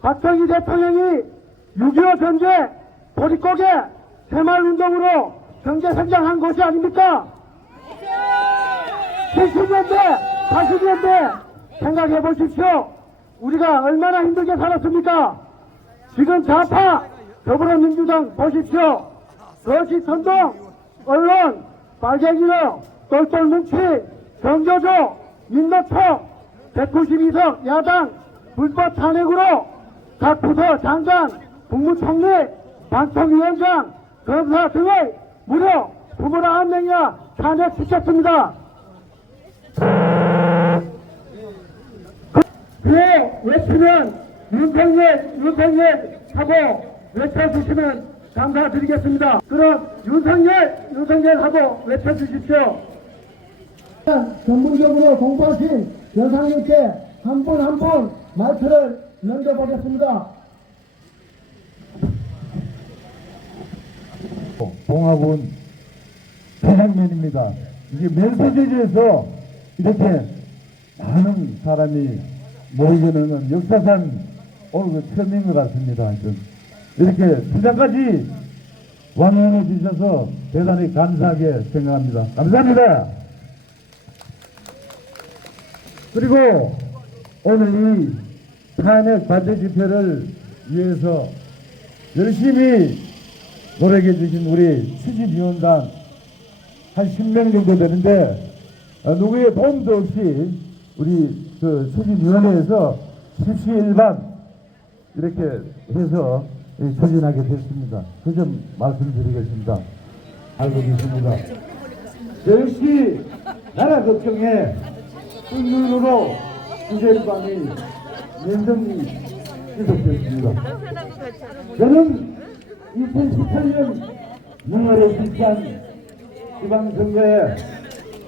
박정희 대통령이 6.25 전제 보릿고개 새마을운동으로 경제 성장한 곳이 아닙니까? 70년대, 80년대 생각해 보십시오. 우리가 얼마나 힘들게 살았습니까? 지금 좌파 더불어민주당 보십시오. 거짓선동, 언론, 빨갱이로 똘똘 뭉치, 정조조, 민노총, 192석 야당 불법 탄핵으로 각 부서 장관, 국무총리, 방통위원장, 검사 등의 무려 29명이나 탄핵시켰습니다. 그에 외치면 윤석열 하고 외쳐주시면 감사드리겠습니다. 그럼 윤석열 하고 외쳐주십시오. 전문적으로 공부하신 여상님께 한 분 한 분 말투를 넘겨보겠습니다. 봉합은 대장면입니다. 이게 멘소제지에서 이렇게 많은 사람이 모이게는 역사상 오늘 처음인 것 같습니다. 하여튼 이렇게 부장까지 완화해 주셔서 대단히 감사하게 생각합니다. 감사합니다. 그리고 오늘 이 탄핵 반대 집회를 위해서 열심히 노력해 주신 우리 추진위원단 한 10명 정도 되는데 누구의 도움도 없이 우리 그 추진위원회에서 십시일반 이렇게 해서 추진하게 됐습니다. 그 점 말씀드리겠습니다. 알고 계십니다. 역시 나라 걱정에 끈눈으로 주제일반이 연정이 지속됐습니다. 저는 2018년 6월에 실시한 지방선거에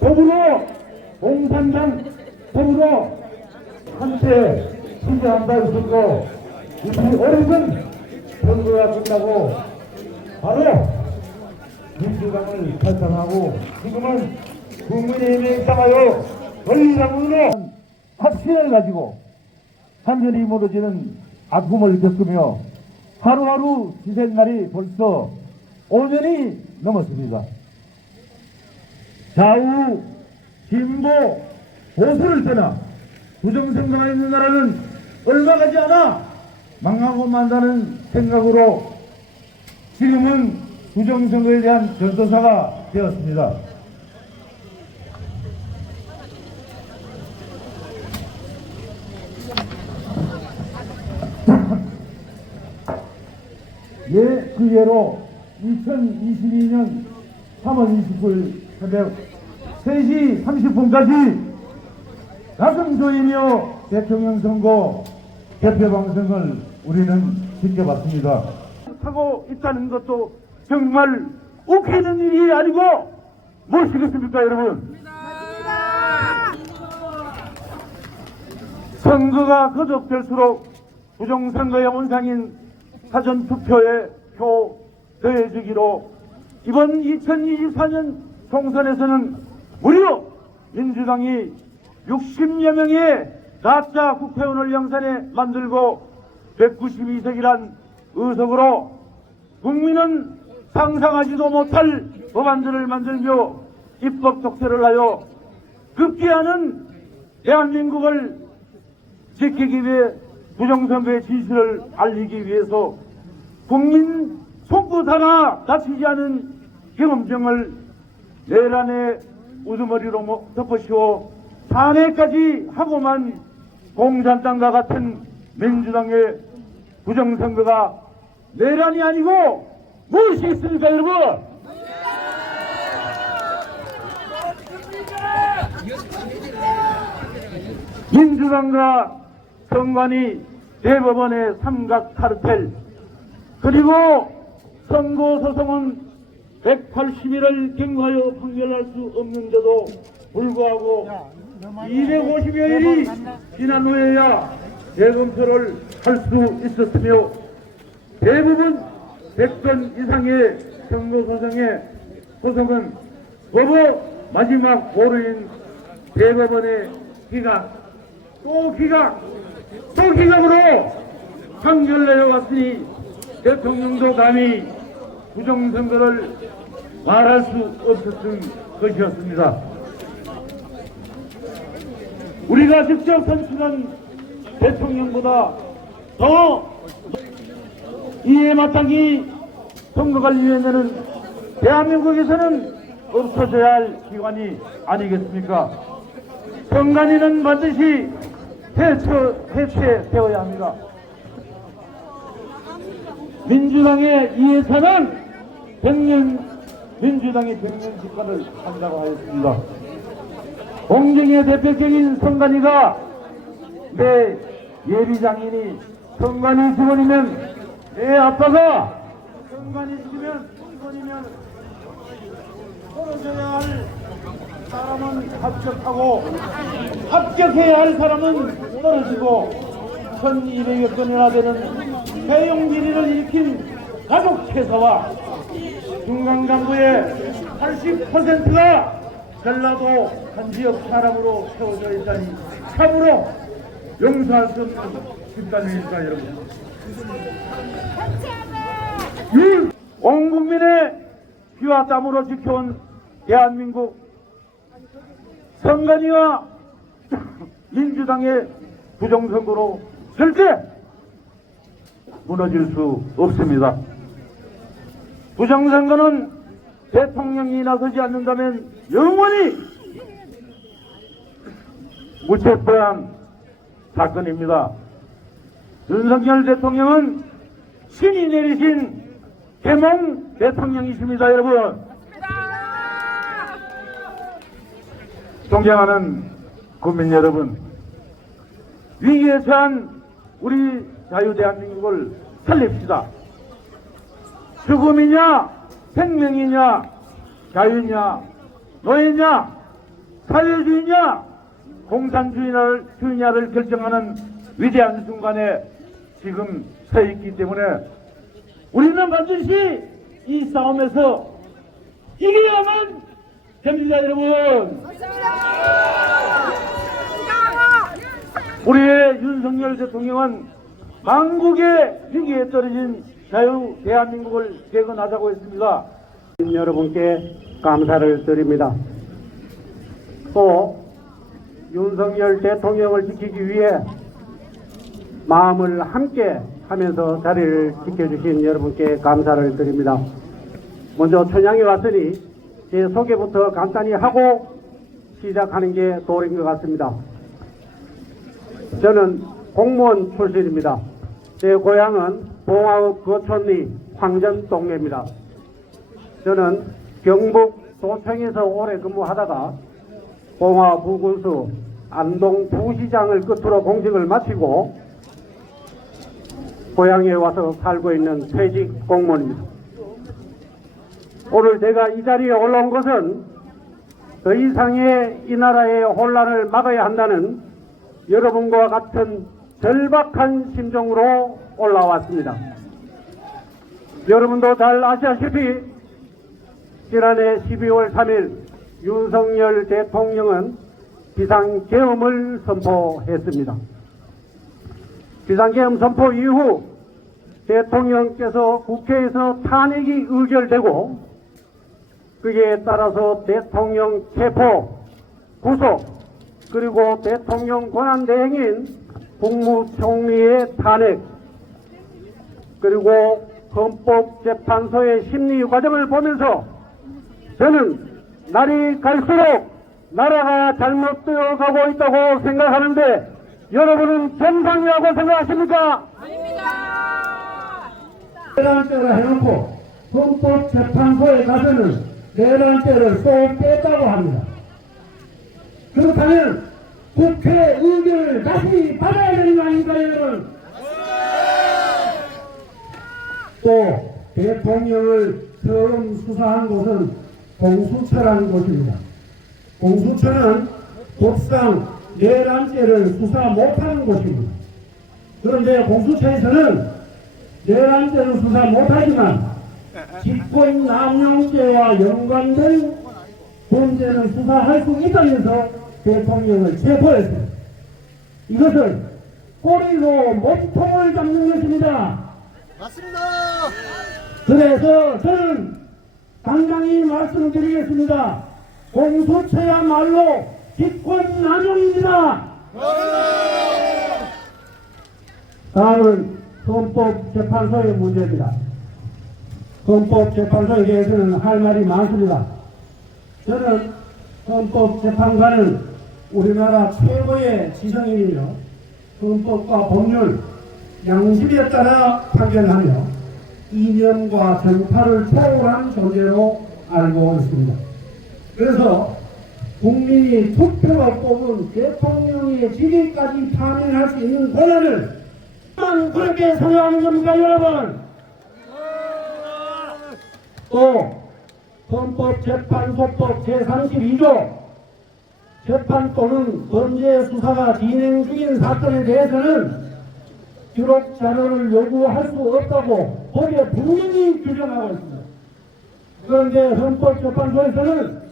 더불어 공산당 더불어 한때 지지한다고 선거 이미 오래전 선거가 끝나고 바로 민주당을 탈당하고 지금은 국민의힘에 입당하여 권리당으로 확신을 가지고 한전이 무너지는 아픔을 겪으며 하루하루 지낸 날이 벌써 5년이 넘었습니다. 좌우, 진보, 보수를 떠나 부정선거가 있는 나라는 얼마 가지 않아 망하고 만다는 생각으로 지금은 부정선거에 대한 전도사가 되었습니다. 그 예로 2022년 3월 29일 새벽 3시 30분까지 가슴 조이며 대통령 선거 개표 방송을 우리는 지켜봤습니다. 하고 있다는 것도 정말 웃기는 일이 아니고 무엇이겠습니까, 여러분? 선거가 거듭될수록 부정선거의 원상인 사전투표에 표 더해주기로 이번 2024년 총선에서는 무려 민주당이 60여 명의 가짜 국회의원을 영산에 만들고 192석이란 의석으로 국민은 상상하지도 못할 법안들을 만들며 입법 독재를 하여 급기야는 대한민국을 지키기 위해 부정선거의 진실을 알리기 위해서 국민 속옷 하나 다치지 않은 경험증을 내란의 우두머리로 덮어씌워 탄핵까지 하고만 공산당과 같은 민주당의 부정선거가 내란이 아니고 무엇이 있습니까, 여러분? 민주당과 정관이 대법원의 삼각 카르텔 그리고 선고소송은 180일을 경과하여 판결할 수 없는데도 불구하고 250여일이 지난 후에야 재검토를 할 수 있었으며 대부분 100건 이상의 선고소송에 소속은 법의 마지막 보루인 대법원의 기각, 또 기각, 또 기각으로 판결 내려왔으니 대통령도 감히 부정선거를 말할 수 없었던 것이었습니다. 우리가 직접 선출한 대통령보다 더 이에 마땅히 선거관리위원회는 대한민국에서는 없어져야 할 기관이 아니겠습니까? 선관위는 반드시 해체되어야 합니다. 민주당의 이 예산은 민주당이 100년 집권을 한다고 하였습니다. 공정의 대표적인 선관위가 내 예비장인이 선관위 직원이면 내 아빠가 선관위 직원이면 떨어져야 할 사람은 합격하고 합격해야 할 사람은 떨어지고 1200여 건이나 되는 채용 비리를 일으킨 가족회사와 중간 간부의 80%가 전라도 한 지역 사람으로 세워져 있다니 참으로 용서할 수 없는 집단입니다, 여러분. 온 국민의 피와 땀으로 지켜온 대한민국 선관위와 민주당의 부정선거로 절대 무너질 수 없습니다. 부정선거는 대통령이 나서지 않는다면 영원히 무채포한 사건입니다. 윤석열 대통령은 신이 내리신 계몽 대통령이십니다, 여러분. 존경하는 국민 여러분, 위기에 처한 우리 자유대한민국을 살립시다. 죽음이냐 생명이냐 자유냐 노예냐 사회주의냐 공산주의냐를 결정하는 위대한 순간에 지금 서 있기 때문에 우리는 반드시 이 싸움에서 이겨야만 됩니다, 여러분. 우리의 윤석열 대통령은 망국의 위기에 떨어진 자유 대한민국을 재건하자고 했습니다. 여러분께 감사를 드립니다. 또 윤석열 대통령을 지키기 위해 마음을 함께 하면서 자리를 지켜주신 여러분께 감사를 드립니다. 먼저 천양에 왔으니 제 소개부터 간단히 하고 시작하는 게 도리인 것 같습니다. 저는 공무원 출신입니다. 제 고향은 봉화읍 거촌리 황전동네입니다. 저는 경북 도청에서 오래 근무하다가 봉화 부군수 안동 부시장을 끝으로 공직을 마치고 고향에 와서 살고 있는 퇴직 공무원입니다. 오늘 제가 이 자리에 올라온 것은 더 이상의 이 나라의 혼란을 막아야 한다는 여러분과 같은 절박한 심정으로 올라왔습니다. 여러분도 잘 아시다시피 지난해 12월 3일 윤석열 대통령은 비상계엄을 선포했습니다. 비상계엄 선포 이후 대통령께서 국회에서 탄핵이 의결되고 그에 따라서 대통령 체포, 구속, 그리고 대통령 권한대행인 국무총리의 탄핵, 그리고 헌법재판소의 심리 과정을 보면서 저는 날이 갈수록 나라가 잘못되어 가고 있다고 생각하는데 여러분은 정상이라고 생각하십니까? 아닙니다. 내란죄를 해놓고 헌법재판소에 가서는 내란죄를 또 뺐다고 합니다. 그렇다면 국회 의견을 다시 받아야 되는 거 아닙니까, 여러분? 또 대통령을 처음 수사한 곳은 공수처라는 곳입니다. 공수처는 법상 내란죄를 수사 못하는 곳입니다. 그런데 공수처에서는 내란죄를 수사 못하지만 직권남용죄와 연관된 범죄를 수사할 수 있다면서 대통령을 체포했습니다. 이것은 꼬리로 몸통을 잡는 것입니다. 맞습니다. 그래서 저는 당장히 말씀드리겠습니다. 공수처야말로 직권남용입니다. 다음은 헌법재판소의 문제입니다. 헌법재판소에 대해서는 할 말이 많습니다. 저는 헌법재판관은 우리나라 최고의 지성인이며 헌법과 법률, 양심에 따라 판결하며 이념과 정파를 초월한 존재로 알고 있습니다. 그래서 국민이 투표로 뽑은 대통령의 직위까지 파면할 수 있는 권한을 그렇게 소유하는 겁니까, 여러분? 또 헌법재판소법 제32조 재판 또는 범죄 수사가 진행 중인 사건에 대해서는 기록 자료를 요구할 수 없다고 법에 분명히 규정하고 있습니다. 그런데 헌법재판소에서는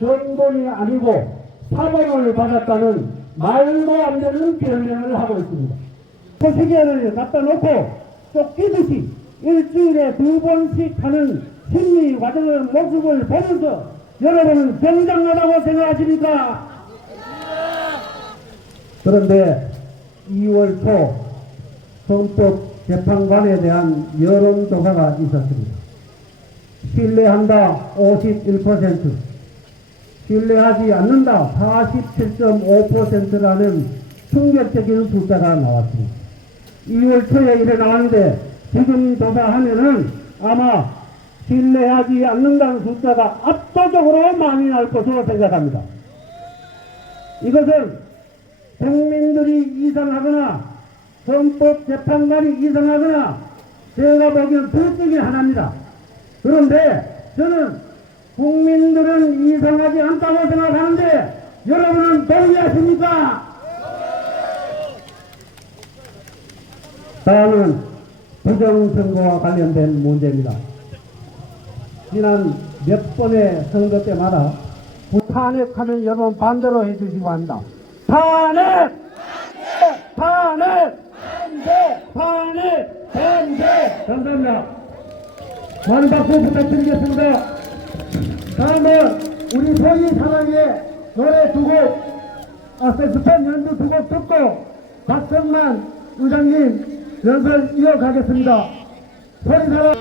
정본이 아니고 사본을 받았다는 말도 안 되는 변명을 하고 있습니다. 세계를 갖다 놓고 쫓기듯이 일주일에 2번씩 하는 심리 과정의 모습을 보면서 여러분은 정당하다고 생각하십니까? 그런데 2월 초 헌법재판관에 대한 여론조사가 있었습니다. 신뢰한다 51%, 신뢰하지 않는다 47.5%라는 충격적인 숫자가 나왔습니다. 2월 초에 이래 나왔는데 지금 조사하면은 아마 신뢰하지 않는다는 숫자가 압도적으로 많이 날 것으로 생각합니다. 이것은 국민들이 이상하거나 헌법재판관이 이상하거나 제가 보기엔 둘 중에 하나입니다. 그런데 저는 국민들은 이상하지 않다고 생각하는데 여러분은 동의하십니까? 다음은 부정선거와 관련된 문제입니다. 지난 몇 번의 선거 때마다 탄핵하면 여러분 반대로 해주시고 합니다. 탄핵! 탄핵! 탄핵! 탄핵! 탄핵! 감사합니다. 많은 박수 부탁드리겠습니다. 다음은 우리 소희 사랑의 노래 두 곡, 색소폰 연주 두 곡 듣고 박성만 의장님 연설 이어가겠습니다. 소희 사랑.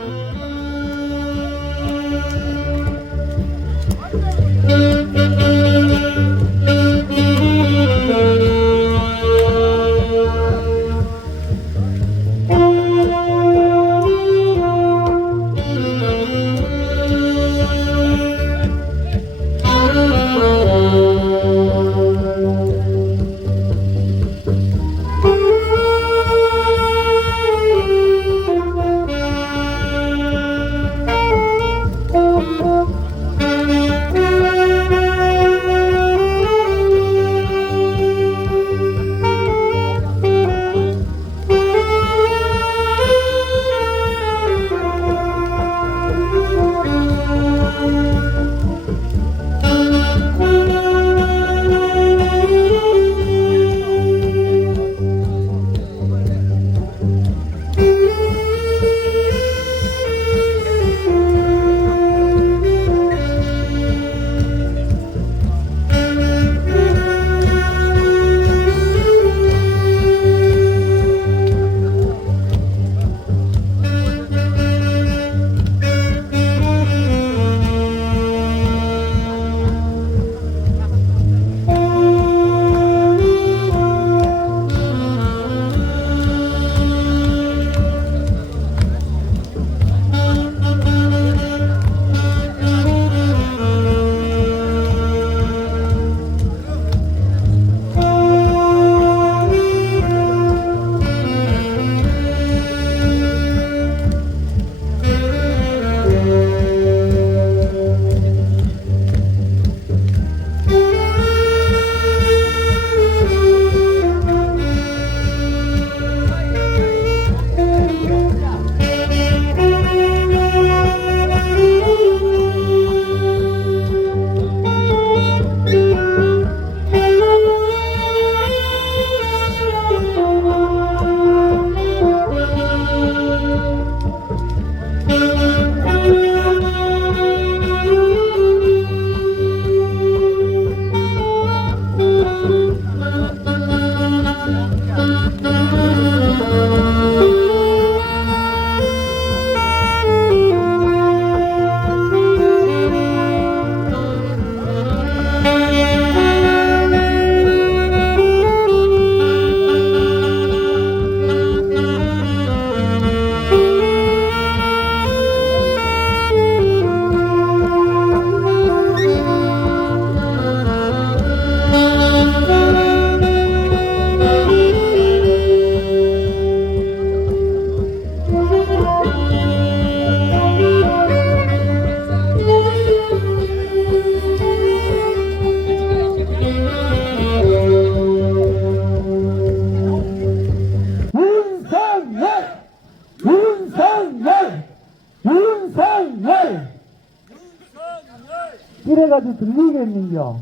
이래가지고 들리겠는겨.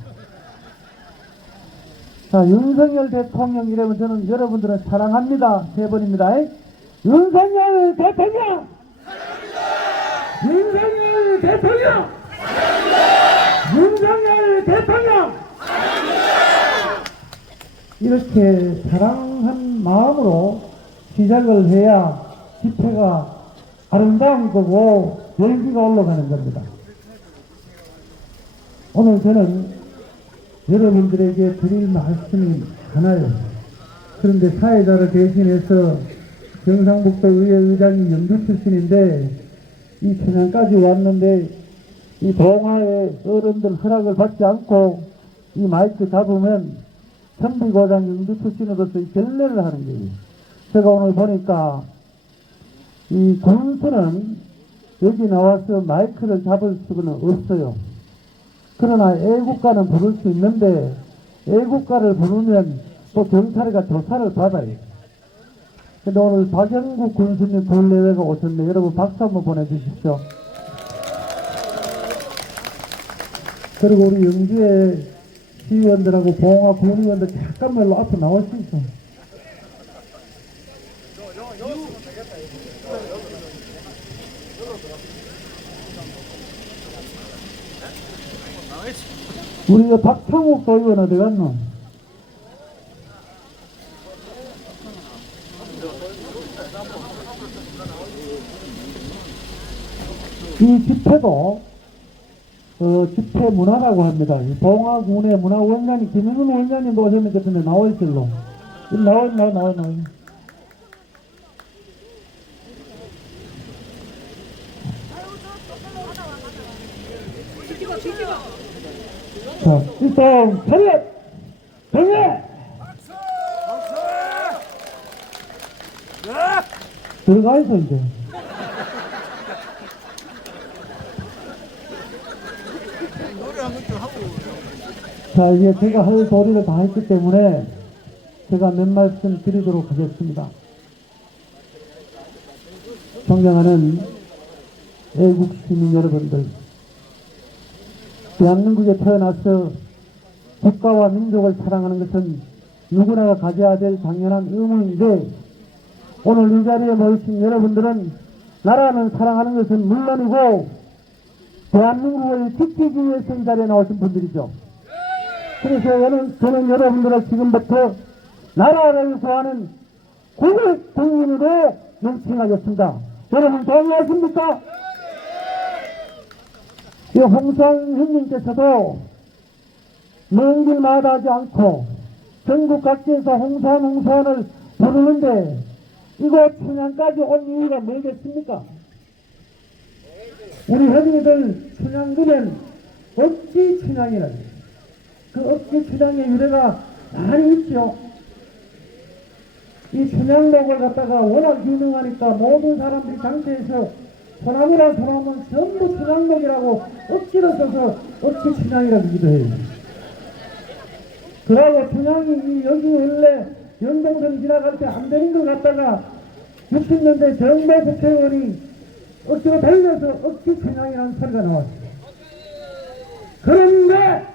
자, 윤석열 대통령 이러면 저는 여러분들은 사랑합니다. 세 번입니다. 윤석열 대통령! 윤석열 대통령! 윤석열 대통령! 이렇게 사랑한 마음으로 시작을 해야 집회가 아름다운 거고 열기가 올라가는 겁니다. 오늘 저는 여러분들에게 드릴 말씀이 하나요. 그런데 사회자를 대신해서 경상북도 의회 의장이 영주 출신인데 이 천양까지 왔는데 이 동아의 어른들 허락을 받지 않고 이 마이크 잡으면 선비고장 영주 출신으로서 결례를 하는 거예요. 제가 오늘 보니까 이 군수는 여기 나와서 마이크를 잡을 수는 없어요. 그러나 애국가는 부를 수 있는데 애국가를 부르면 또 경찰이가 조사를 받아요. 근데 오늘 박영국 군수님 둘레회가 오셨네. 여러분 박수 한번 보내주십시오. 그리고 우리 영주의 시의원들하고 봉화 군의원들 잠깐만로 앞으로 나올 수 있어. 우리가 박창욱 도의원 어디 갔노? 이 집회도 집회 문화라고 합니다. 봉화군의 문화원장님 김영훈 원장님도 오셨는데 근데 나올 줄로 나와. 자, 일단 차렷! 정해! 들어가 있어 이제. 자, 이제 제가 할 도리를 다 했기 때문에 제가 몇 말씀 드리도록 하겠습니다. 존경하는 애국 시민 여러분들, 대한민국에 태어나서 국가와 민족을 사랑하는 것은 누구나 가져야 될 당연한 의무인데 오늘 이 자리에 모이신 여러분들은 나라는 사랑하는 것은 물론이고 대한민국을 지키기 위해서 이 자리에 나오신 분들이죠. 그래서 저는 여러분들을 지금부터 나라를 구하는 국익 국민으로 명칭하겠습니다. 여러분 동의하십니까? 이 홍수환 형님께서도 먼 길 마다하지 않고 전국 각지에서 홍수환을 부르는데 이곳 춘향까지 온 이유가 뭐겠습니까? 우리 혜진이들 춘향 그면 억지 춘향이라고. 그 억지 춘향의 유래가 많이 있죠. 이 춘향곡을 갖다가 워낙 유명하니까 모든 사람들이 장터에서 소나무란 소나무는 전부 춘향곡이라고 억지로 써서 억지 춘향이라고 하기도 해요. 그러고 춘향이 여기 원래 연동선 지나갈 때 안 되는 것 같다가 60년대 정부 국회의원이 억지로 달려서 억지 춘향이라는 소리가 나왔어요. 그런데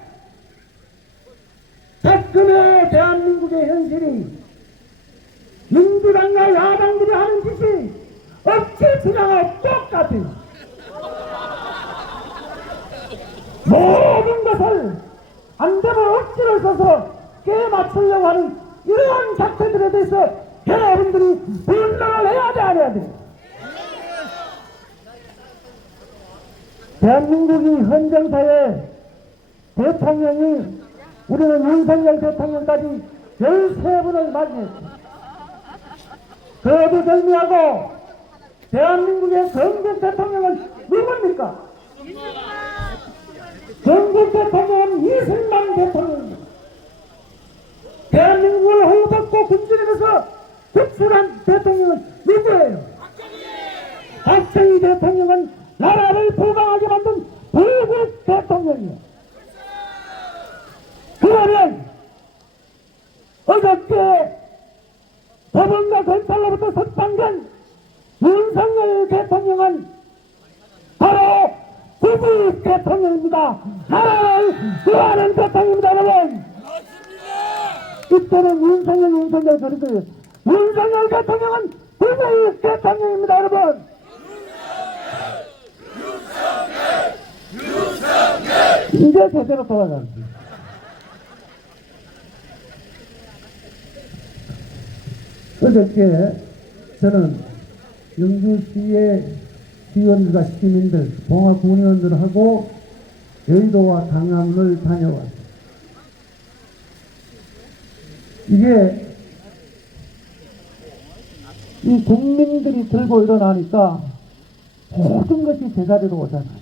지금의 대한민국의 현실이 민주당과 야당들이 하는 짓이 억지 춘향하고 똑같아요. 모든 것을 안 되면 억지를 써서 깨맞추려고 하는 이러한 작태들에 대해서 여러분들이 분노를 해야 돼, 안 해야 돼? 대한민국이 헌정사회 대통령이 우리는 윤석열 대통령까지 13분을 맞이했습니다. 그래도 절미하고 대한민국의 전국 대통령은 누굽니까? 전국 대통령은 이승만 대통령입니다. 대한민국을 호받고 군주님에서 특출한 대통령은 누구예요? 박정희 대통령은 나라를 불강하게 만든 불국 대통령이에요. 그러면 어저께 법원과 검찰로부터 석방된 윤석열 대통령은 바로 국민 대통령입니다. 나라를 구하는 대통령입니다, 여러분. 이때는 윤석열 그리고요. 윤석열 대통령은 국민 대통령입니다, 여러분. 이제 제대로 돌아갑니다. 어저께 저는 영주시의 시의원들과 시민들, 봉화군의원들하고 여의도와 강남을 다녀왔습니다. 이게 이 국민들이 들고 일어나니까 모든 것이 제자리로 오잖아요.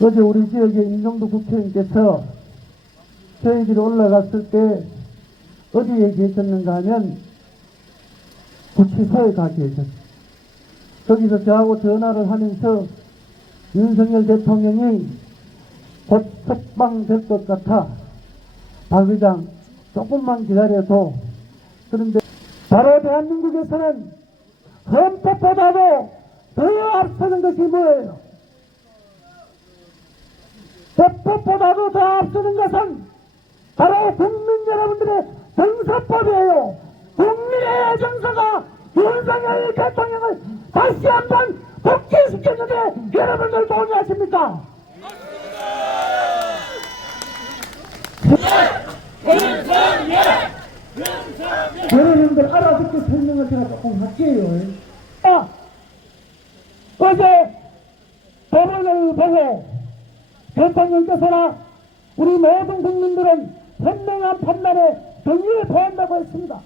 어제 우리 지역의 임종도 국회의원께서 저희들이 올라갔을 때 어디에 계셨는가 하면 구치소에 가 계셨어요. 거기서 저하고 전화를 하면서 윤석열 대통령이 곧 석방될 것 같아. 박 의장 조금만 기다려도. 그런데 바로 대한민국에서는 헌법보다도 더 앞서는 것이 뭐예요? 헌법보다도 더 앞서는 것은 바로 국민 여러분들의 정서법이에요. 국민의 정서가 윤석열 대통령을 다시 한번 복귀시켰는데 여러분들 동의하십니까? 여러분들 알아듣고 설명을 제가 조금 할게요. 어제 법원을 보고 대통령께서나 우리 모든 국민들은 현명한 판단에 정의를 표한다고 했습니다.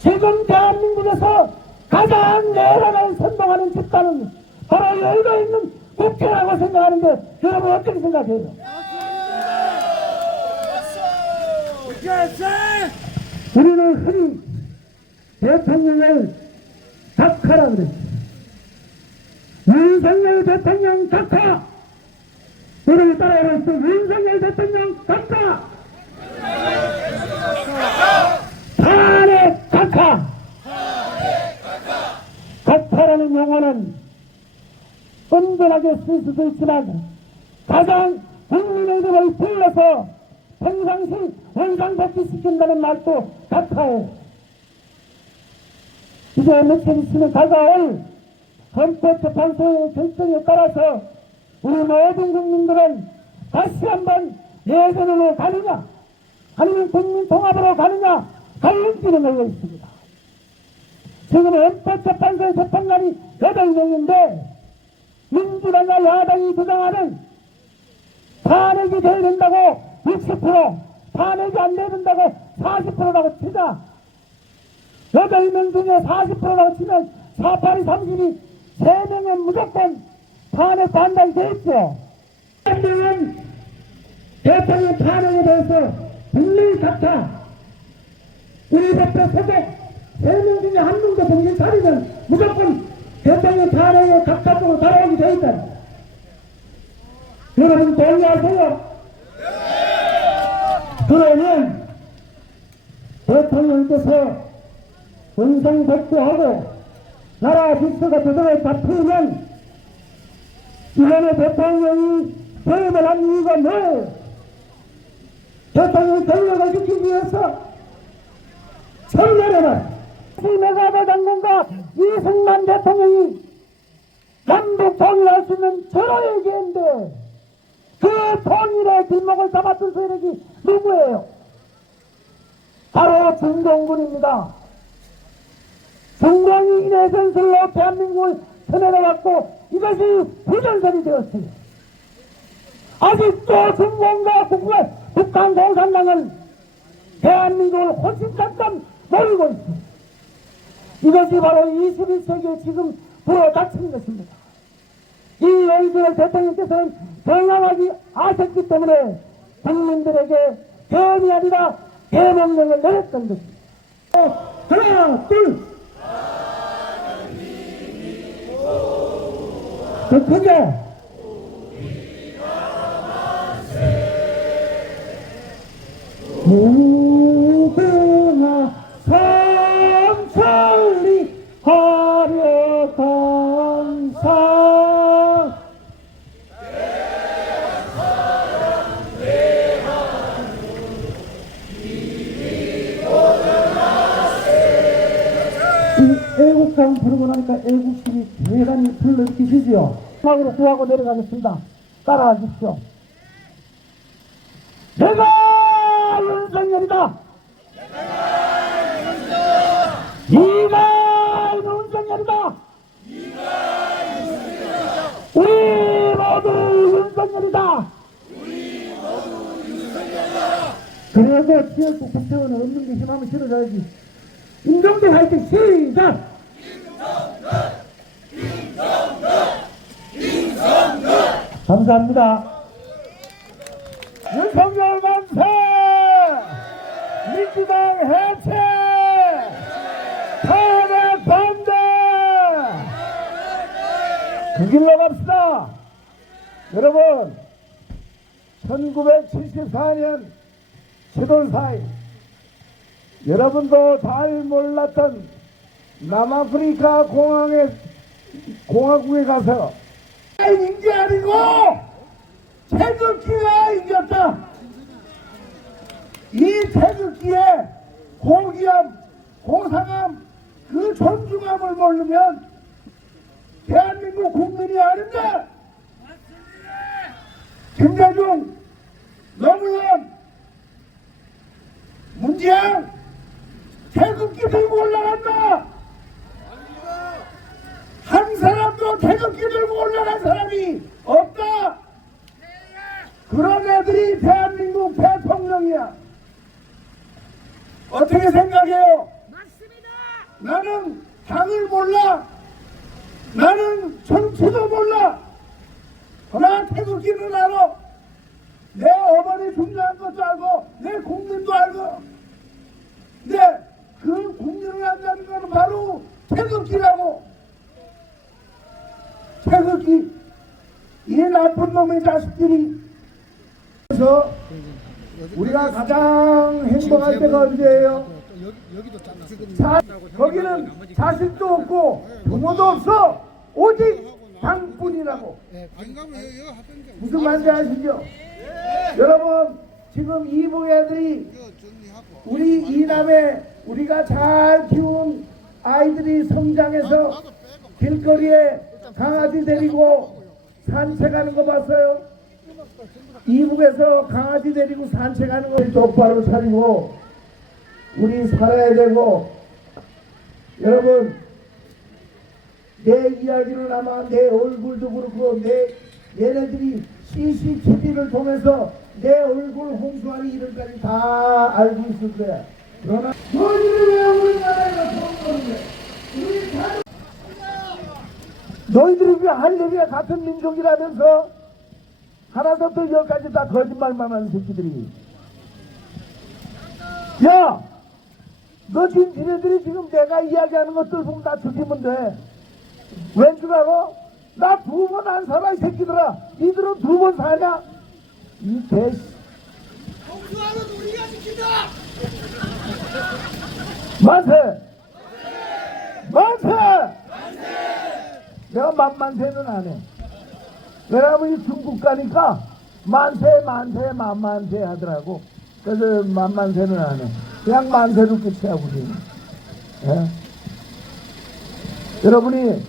지금 대한민국에서 가장 내란을 선동하는 집단은 바로 여의도에 있는 국회라고 생각하는데 여러분 어떻게 생각해요? 우리는 흔히 대통령을 각하라 그랬어요. 윤석열 대통령 각하! 여러분 따라해봤어. 윤석열 대통령 각하! 탄핵 각하! 각하라는 용어는 은근하게 쓸 수도 있지만 가장 국민의힘을 불러서 평상시 원상복귀시킨다는 말도 각하예요. 이제 며칠 있으면 다가올 헌법재판소의 결정에 따라서 우리 모든 국민들은 다시 한번 예전으로 가느냐 아니면 국민 통합으로 가느냐 갈림길에 걸려 있습니다. 지금 헌법재판소의 재판관이 8명인데 민주당과 야당이 주장하는 탄핵이 돼야 된다고 60%, 탄핵이 안 돼야 된다고 40%라고 치자. 8명 중에 40%라고 치면 48이 30이 3명은 무조건 탄핵 반대이 되겠죠. 한 명은 대통령 탄핵에 대해서 분명히 각하. 우리 대표 소속 3명 중에 1명도 정신 차리면 무조건 대통령 탄핵에 각각으로 따라오게 돼 있다. 여러분 동의하세요? 그러면 대통령께서 원상복구하고 나라 질서가 제대로 잡히면 이번에 대통령이 퇴임을 한 이유가 뭐예요? 대통령이 권력을 지키기 위해서 청년에는 메가더 장군과 이승만 대통령이 남북 통일할 수 있는 절호 얘기했는데 그 통일의 뒷목을 잡았던 세력이 누구예요? 바로 중공군입니다. 중공이 내전술로 대한민국을 쳐내려왔고 이것이 부전선이 되었어요. 아직도 중공과 북한 공산당은 대한민국을 호신같이 노리고 있습니다. 이것이 바로 21세기에 지금 불어닥친 것입니다. 이 얘기를 대통령께서는 정확하게 아셨기 때문에 국민들에게 계엄이 아니라 계명령을 내렸던 것입니다. 하나, 둘! 더 크게! 무궁화 성천리 하려 감사 한 부르고 나니까 애국심이 대단히 불러일으키시지요. 마지막으로 구하고 내려가겠습니다. 따라와 주십시오. 내가 윤석열이다. 네가 윤석열이다. 우리 모두 윤석열이다. 그래서 지역구 국회의원은 없는 게 힘하면 실어줘야지. 임종대 화이팅 시작! 감사합니다. 윤석열 만세! 민주당 해체! 탄핵 반대! 그 길로 갑시다. 여러분, 1974년 7월 4일 여러분도 잘 몰랐던 남아프리카 공화국에 가서 인기 아니고 태극기가 이겼다. 이 태극기에 고귀함, 고상함, 그 존중함을 모르면 대한민국 국민이 아닌데 김대중, 노무현, 문재인 태극기 들고 올라간다. 한 사람도 태극기 들고 올라간 사람이 없다. 그런 애들이 대한민국 대통령이야. 어떻게 생각해요? 맞습니다. 나는 당을 몰라. 나는 정치도 몰라. 그러나 태극기는 알아. 내 어머니 중요한 것도 알고 내 국민도 알고. 근데 그 국민을 안다는 것은 바로 태극기라고. 태극기. 이 나쁜 놈의 자식들이. 그래서 우리가 가장 행복할 때가 언제예요? 거기는 자식도 없고 부모도 없어. 오직 당뿐이라고. 무슨 말인지 아시죠? 여러분, 지금 이북 애들이 우리 이남에 우리가 잘 키운 아이들이 성장해서 길거리에 강아지 데리고 산책하는 거 봤어요? 이북에서 강아지 데리고 산책하는 걸 똑바로 차리고 우리 살아야 되고. 여러분, 내 이야기는 아마 내 얼굴도 그렇고 얘네들이 CCTV를 통해서 내 얼굴 홍수하는 이름까지 다 알고 있을 거야. 그러나 너희들이 왜 우리나라에서 좋은 너희들이 왜 할 얘기가 같은 민족이라면서 하나부터 열까지 다 거짓말만 하는 새끼들이. 야! 너 지금 지네들이 지금 내가 이야기하는 것들 보면 다 죽이면 돼. 왠 줄 알아? 나 2번 안 살아 이 새끼들아. 니들은 2번 사냐? 이 개씨. 홍수하는 우리가 지킨다. 만세! 만세! 내가 만만세는 안 해. 왜냐면 이 중국 가니까 만세 만만세 하더라고. 그래서 만만세는 안 해. 그냥 만세로 끝이야 우리. 예? 여러분이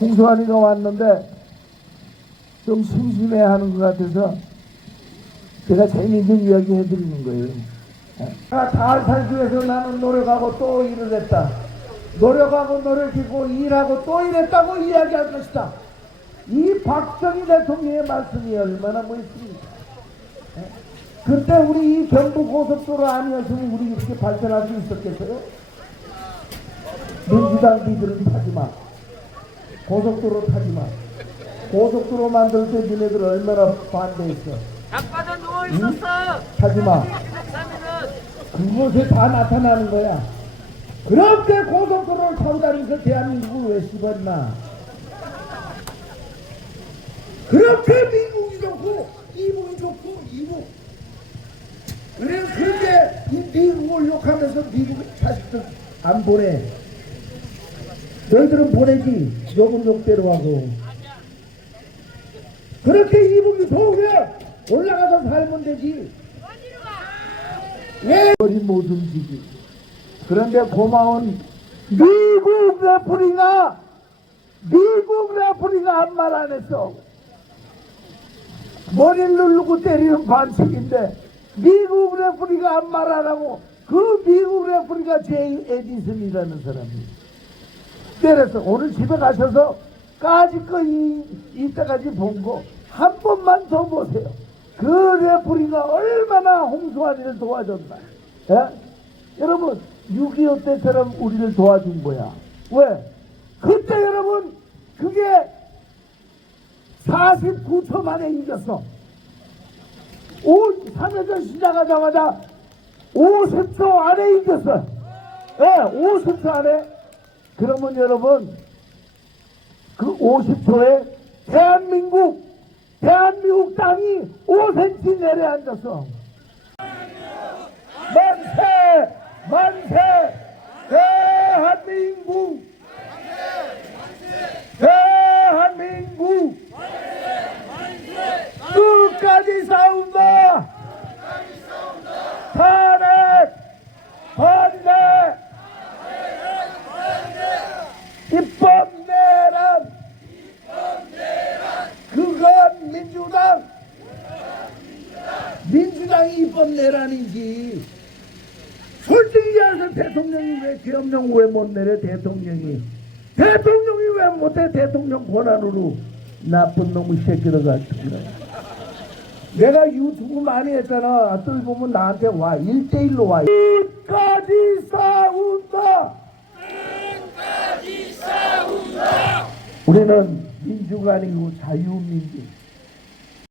홍수환이가 왔는데 좀 심심해하는 것 같아서 제가 재미있는 이야기 해드리는 거예요. 내가 잘 살기 위해서 나는 노력하고 또 일을 했다. 노력하고 노력했고 일하고 또 일했다고 이야기할 것이다. 이 박정희 대통령의 말씀이 얼마나 멋있습니까? 그때 우리 이 경부 고속도로 아니었으면 우리 이렇게 발전할 수 있었겠어요? 민주당 니들은 타지마. 고속도로 타지마. 고속도로 만들 때 니네들 얼마나 반대했어. 아빠도 누워 있었어. 타지마. 3일은 그곳에 다 나타나는 거야. 그렇게 고속도로를 타고 다니면서 대한민국을 왜 씹었나? 그렇게 미국이 좋고 이북이 좋고 이북. 그래서 그렇게 이 미국을 욕하면서 미국 자식들 안 보내. 너희들은 보내지. 욕은 욕대로 하고. 그렇게 이북이 좋으면 올라가서 살면 되지. 왜? 머리 못 움직이. 그런데 고마운 미국 레프리가 한 말 안 했어. 머리를 누르고 때리는 반칙인데 미국 레프리가 한 말 안 하고 그 미국 레프리가 제이 에디슨이라는 사람이에요. 때렸어. 오늘 집에 가셔서 까짓 거 이때까지 본 거 한 번만 더 보세요. 그 레프리가 얼마나 홍수환이를 도와줬나. 예? 여러분 6.25 때처럼 우리를 도와준 거야. 왜? 그때 여러분 그게 49초 만에 이겼어. 3회전 시작하자마자 50초 안에 이겼어. 예, 50초 안에. 그러면 여러분 그 50초에 대한민국 땅이 5cm 내려앉았어. 만세! 대한민국! 끝까지 싸운다! 탄핵! 반대! 입법 내란! 그건 민주당이 입법 내란이지. 솔직히 얘기해서 대통령이 왜 계엄령 왜 못 내려? 대통령이 왜 못해? 대통령 권한으로 나쁜 놈의 새끼들 같은 거. 내가 유튜브 많이 했잖아. 또 보면 나한테 와. 1대1로 와. 끝까지 싸운다. 우리는 민주가 아니고 자유민주.